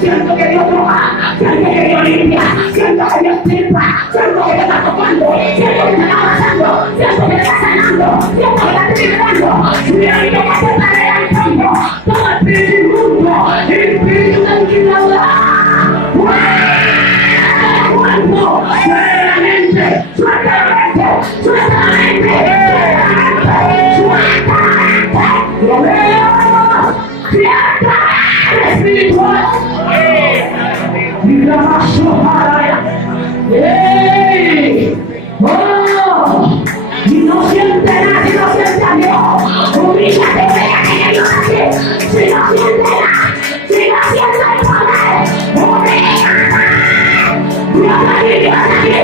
siento que Dios toca, siento que Dios limpia, siento que Dios triunfa, siento que te está tocando, siento que te está abrazando, siento que te está sanando, siento que te está liberando, siento que te está levantando, todo espíritu inmundo, espíritu de iniquidad, cuerpo, suelta la mente, suelta la mente, suelta la mente, suelta la mente, lo veo, sienta el espiritual, y la pasión para ¡oh! Y no siente nada, si no siente a Dios, humíllate, venga que Dios aquí, si no siente nada, si no siente el poder, humíllate. Dios aquí,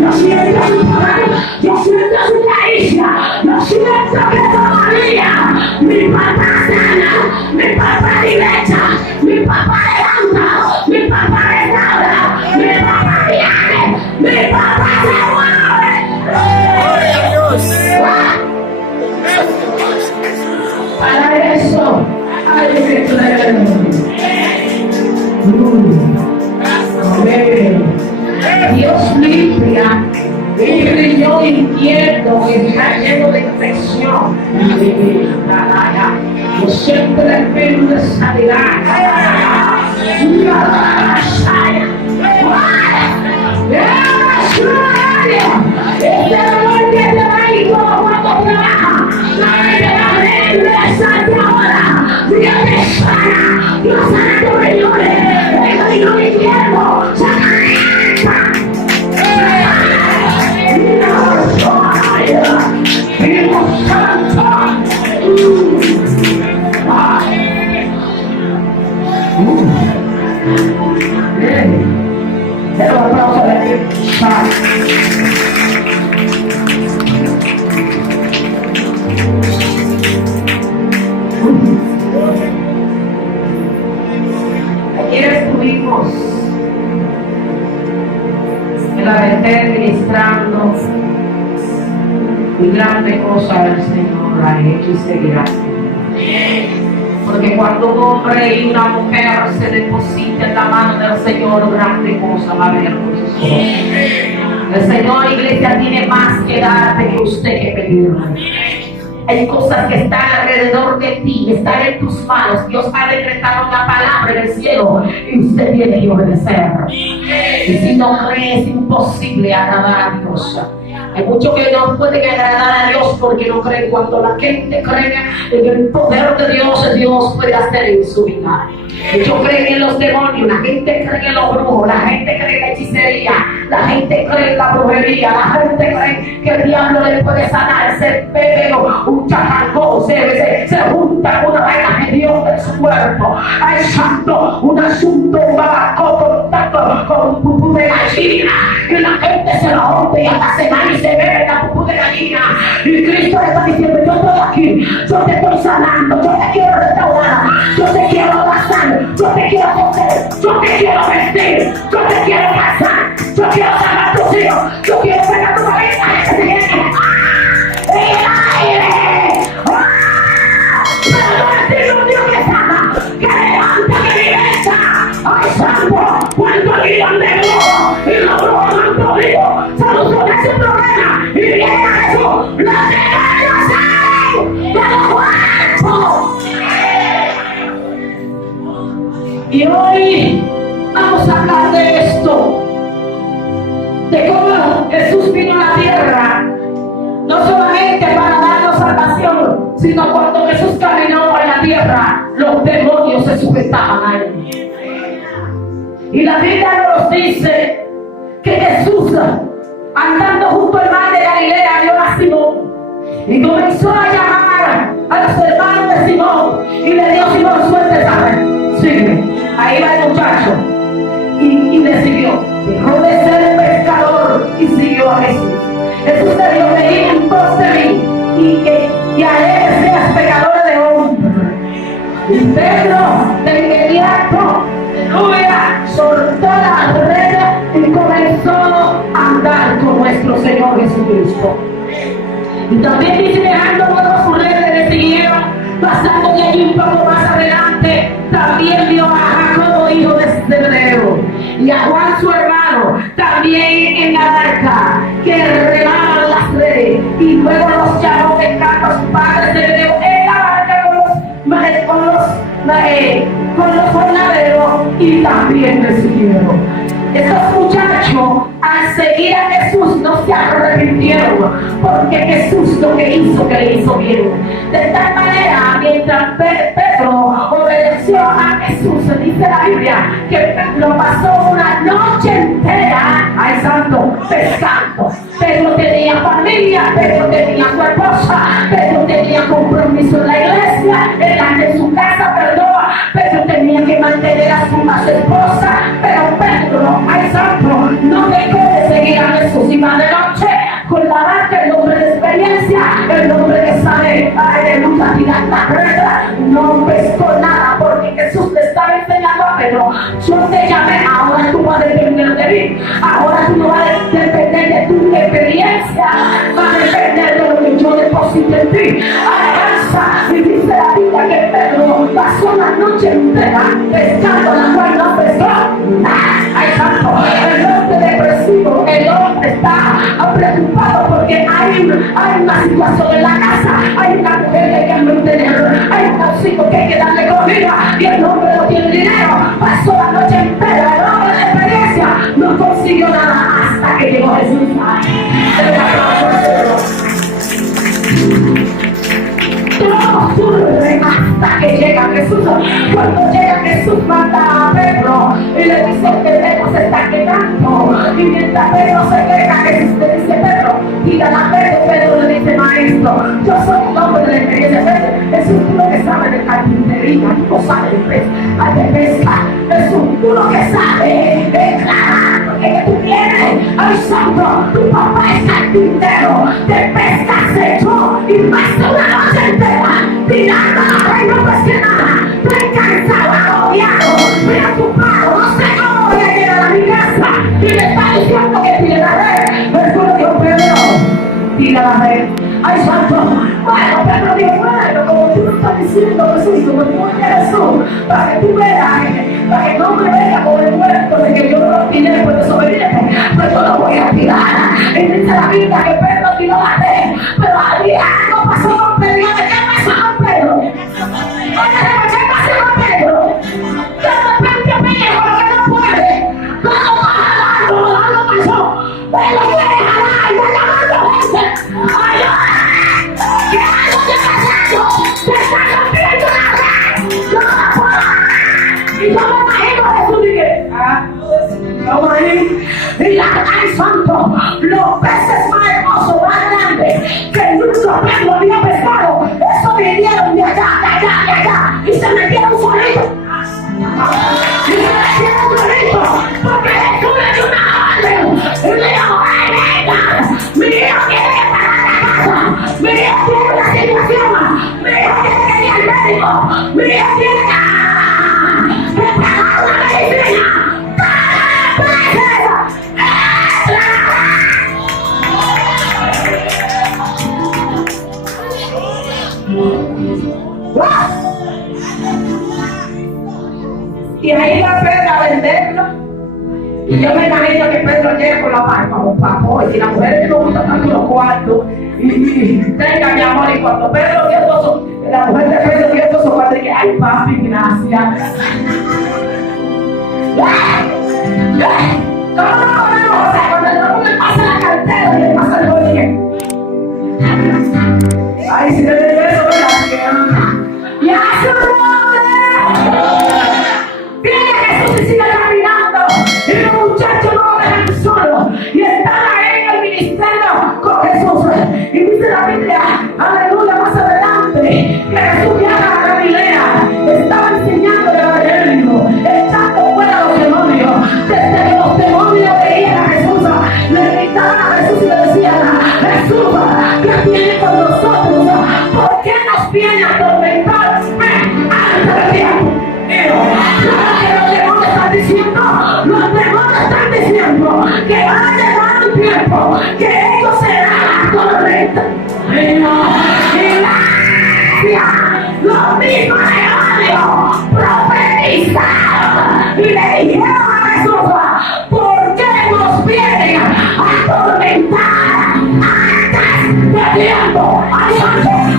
yo siento su poder, yo siento su caricia, yo siento que todavía mi papá sana, mi papá liberta, mi papá levanta, mi papá restaura, mi papá viene, mi papá se mueve. ¡Gloria a Dios! Para eso hay que creer. Amén. Dios limpia y riñón inquieto que está lleno de infección. Yo siento el espíritu de sanidad. Este dolor que te va a ir cuando trabaja, la salte ahora. Dios te sana, Dios sana tus riñones, el riñón izquierdo, sana. Ayer estuvimos en la Betel ministrando y grande cosa el Señor ha hecho y seguirá. Porque cuando un hombre y una mujer se deposita en la mano del Señor, grande cosa va a haber con sus ojos. El Señor, iglesia, tiene más que darte que usted que pedirle. Hay cosas que están alrededor de ti, están en tus manos. Dios ha decretado una palabra en el cielo y usted tiene que obedecer. Y si no cree, es imposible agradar a Dios. Hay muchos que no pueden agradar a Dios porque no creen. Cuando la gente cree en el poder de Dios puede hacer en su vida. Muchos creen en los demonios, la gente cree en los brujos, la gente cree en la hechicería, la gente cree en la brujería, la gente cree que el diablo le puede sanar, se bebe un chacalcón, se junta con una vaina de Dios en su cuerpo. Hay santo, un asunto, un babaco, contacto con un pupú de gallina, y la gente se lo rompe y hasta se va y se bebe la pupú de gallina. Y Cristo le está diciendo: yo estoy aquí, yo te estoy sanando, yo te quiero restaurar, yo te quiero abrazar, yo te quiero coger, yo te quiero vestir, yo te quiero casar, yo quiero salvar tus hijos, yo quiero sacar tu cabeza que se viene. ¡En el aire! Pero no es un Dios que sana, que levanta, que liberta. ¡Ay, santo! Cuando guían de nuevo y los brujos no han podido solucionar ese problema y viene a Jesús, los demonios salen de los cuerpos. Y hoy vamos a hablar de esto, de cómo Jesús vino a la tierra, no solamente para darnos salvación, sino cuando Jesús caminó en la tierra, los demonios se sujetaban a él. Y la Biblia nos dice que Jesús, andando junto al mar de Galilea, vio a Simón y comenzó a llamar a los hermanos de Simón y le dio: Simón, suelte, ¿sabes? Sigue. Ahí va el muchacho y le siguió. Dejó de ser pescador y siguió a Jesús. Jesús le dijo: venid en pos de mí y haré que seas pecadores de hombres. Y Pedro de inmediato, aleluya, soltó la red y comenzó a andar con nuestro Señor Jesucristo. Y también dice: dejando todas sus redes, le siguieron. Pasando de allí un poco más adelante, también vio a Jacobo, hijo de Zebedeo, y a Juan su hermano, también en la barca, que remaban las redes, y luego los llamó pescando a su padre Zebedeo en la barca con los jornaleros, y también le siguieron. Esos muchachos, al seguir a Jesús, no se arrepintieron, porque Jesús lo que le hizo bien. De tal manera, mientras Pedro obedeció a Jesús, dice la Biblia que lo pasó una noche entera, ay santo, pescando. Pedro tenía familia, Pedro tenía su esposa, Pedro tenía compromiso en la iglesia, en su casa, perdón. Pedro tenía que mantener a su esposa, pero Pedro, ay santo, no dejó de seguir a Jesús. Iba de noche con la barca, el hombre de experiencia, el hombre que sabe, aleluya, tirar la red, no pescó nada, porque Jesús le estaba enseñando a Pedro: yo te llamé, ahora tú vas a depender de mí, ahora tú no vas a depender de tu experiencia, vas a depender de lo que yo deposité en ti. Alabanza. Y dice la Biblia que Pedro pasó la noche entera pescando, la cual no pescó. Ay santo, el hombre depresivo, el hombre está preocupado porque hay una situación en la casa, hay una mujer que hay que mantener, hay un chico que hay que darle comida, y el hombre no tiene dinero. Pasó la noche entera, el hombre de experiencia no consiguió nada hasta que llegó Jesús. Todo ocurre hasta que llega Jesús. Cuando llega Jesús, manda a Pedro y le dice que Pedro se está quedando. Y mientras Pedro se queda, Jesús le dice: Pedro, dígale a Pedro. Pedro le dice: maestro, yo soy un hombre de la experiencia. Jesús, tú lo que sabes de carpintería, tú no sabes de pesca. Jesús, tú lo que sabes es claro, porque tú tienes, ay santo, tu papá es carpintero, de pesca se echó y pasó una noche entera tirando la red, no pesqué nada, estoy cansado, agobiado, mira tu paro, no sé cómo voy a llegar a mi casa, y me está diciendo que tire la red. Pero lo dijo Pedro: tira la red. Ay santo, bueno, Pedro dijo: bueno, como tú me estás diciendo, Jesús, como tú eres Jesús, para que tú veas, para que no me venga con el muerto de que yo no lo tiré después de desobediente, pues yo lo voy a tirar. Y dice la Biblia que Pedro tiró la red, pero al día algo pasó con Pedro. ¿De qué pasó con Pedro? Oye, ¿qué pasó con Pedro? De repente me dijo que no puede, pero algo pasó, pero quiere jalar, y va llamando gente. Ay, ¿qué algo te está pasando? Te está rompiendo la red, yo no la puedo. Y yo me imagino a Jesús y que, vamos ahí, y ay santo, los peces más hermosos, más grandes, que nunca Pedro había pescado, eso vinieron de allá, y se metieron solitos. Y se metieron solitos, porque Jesús le dio una orden, y le dijo: ay, venga, mi hijo tiene que pagar la casa, mi hijo tiene una situación, mi hijo tiene que ir al médico, mi hijo tiene que pagar la medicina. Y ahí va Pedro a venderlo. Y yo me imagino que Pedro llega con la barca, con papá, y la mujer que no gusta tanto los cuartos, y venga mi amor, y cuando Pedro vio todo eso, la mujer de Pedro vio todo eso, cuando dije: ay papi, gracias. ¿Cómo no podemos? O sea, cuando el hombre pasa la cartera y le pasa el coche. Ay, si te debe eso, ¿verdad? ¡Y a su nombre! Viene Jesús y sigue caminando, y los muchachos no lo dejan solo, y están ahí en el ministerio con Jesús. Y dice la Biblia, aleluya, más adelante, que Jesús viaja a Galilea, estaba enseñando el evangelio, echando fuera los demonios. Desde que los demonios veían a Jesús, le gritaban a Jesús y le decían: Jesús, ¿qué tiene con nosotros? ¿Por qué nos viene a atormentar? Ven, antes de tiempo. Los demonios están diciendo que van a llegar un tiempo que ellos serán correctos. Y los mismos demonios profetizaron y le le dijeron a Jesús: ¿por qué nos vienen a atormentar antes de tiempo?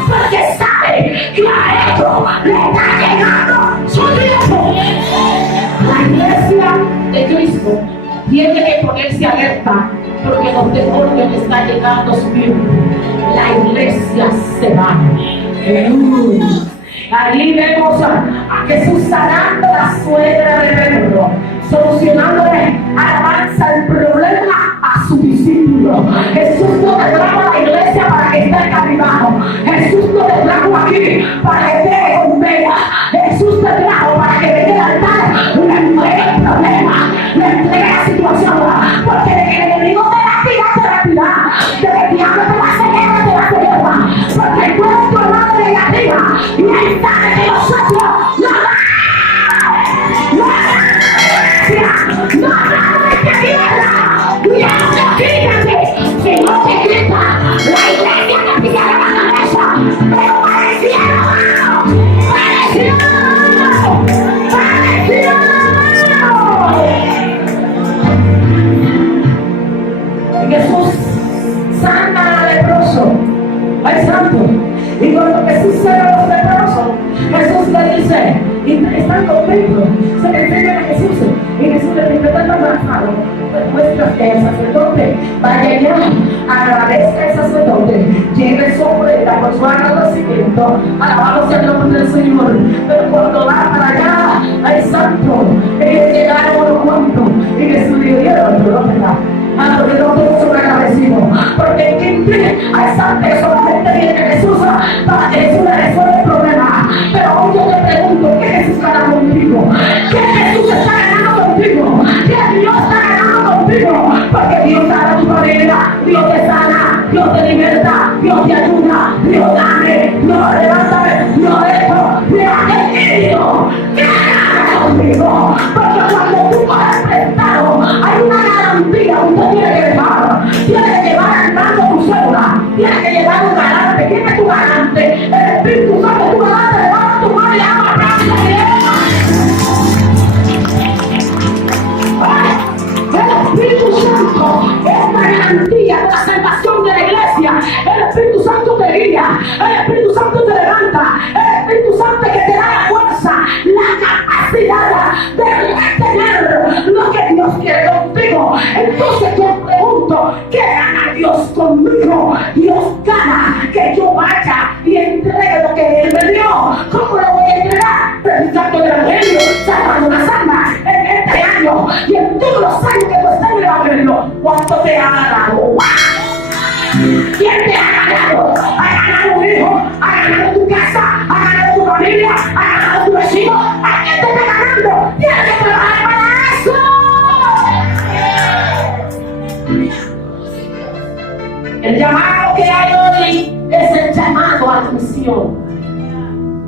Porque sabe que a ellos le está llegando su tiempo. La iglesia de Cristo tiene que ponerse alerta, porque los demonios están llegando a su tiempo. La iglesia se va. Allí vemos a Jesús sanando a la suegra de Pedro, solucionándole alabanza el problema a su discípulo. Jesús no te trajo a la iglesia para que esté cabizbajo. Jesús no te trajo aquí para que esté con pena. Jesús te trajo para que venga al altar, le entregue el problema, le entregue la situación, porque de que el enemigo te la tira, de que el diablo te va a seguir, porque el pueblo es tu hermano negativa, y él sabe que nosotros no hablamos de esta tierra, Dios no quítate, si no te quita, la iglesia te pillará la cabeza, pero para el cielo, para el cielo, para el cielo. Jesús sana al leproso, al santo. Y cuando Jesús sana a los leprosos, Jesús le dice, y están contentos, se le entregan a Jesús. Y Jesús le dice: ¿estás embarazado? Muestra que el sacerdote vaya allá, agradezca al sacerdote, lleve su ofrenda por su agradecimiento, alabado sea el nombre del Señor. Pero cuando va para allá al santo, ellos llegaron a los cuantos, y Jesús le dijo: porque no todos son agradecidos, porque quien cree al santo solamente viene Jesús para que Jesús le resuelva el problema. Pero hoy yo te pregunto: ¿qué Jesús gana contigo? ¿Qué Jesús está ganando contigo? ¿Qué Dios está ganando contigo? Porque Dios sana tu familia, Dios te sana, Dios te liberta, Dios te ayuda, Dios dame, Dios levántame, Dios esto, Dios aquello. ¿Qué gana contigo? Porque cuando tú coges prestado, hay una garantía. Usted tiene que llevar al banco tu cédula, tiene que llevar un garante. ¿Quién es tu garante? El Espíritu Santo es tu garante. Levanta tu mano y ama a el Espíritu Santo es la garantía de la salvación de la iglesia. El Espíritu Santo te guía, el Espíritu Santo te levanta, el Espíritu Santo que te da la fuerza, la capacidad de retener lo que Dios quiere contigo. Entonces yo pregunto: ¿qué gana Dios conmigo? Dios gana que yo vaya y entregue lo que Él me dio. ¿Cómo lo voy a entregar? Predicando el evangelio, salvando las almas en este año y en todos los años que tú estás en el evangelio. ¿Cuánto te ha ganado? ¿Quién te ha ganado? Ha ganado un hijo, ha ganado tu casa, ha ganado tu familia, ha ganado tu vecino. ¿A quién te está ganando? Tienes que trabajar para eso. El llamado que hay hoy es el llamado a la misión.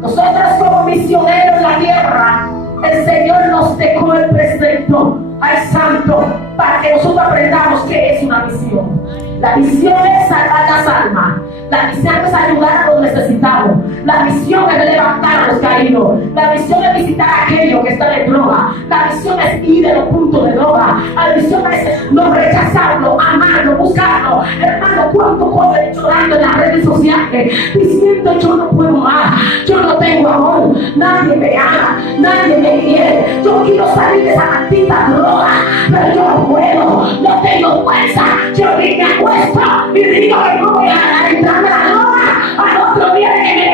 Nosotros como misioneros en la tierra, el Señor nos dejó el precepto al santo para que nosotros aprendamos qué es una misión. La misión es salvar las almas. La misión es ayudar a los necesitados. La misión es levantar a los caídos. La misión es visitar a aquellos que están en droga. La misión es ir a los puntos de droga. La misión es no rechazarlo, amarlo, buscarlo. Hermano, ¿cuántos jóvenes llorando en las redes sociales diciendo: yo no puedo más, yo no tengo amor, nadie me ama, nadie me quiere, yo quiero salir de esa maldita droga, pero yo no puedo, no tengo fuerza, yo ni me acuesto y digo que no voy a entrar en la droga, al otro día de que me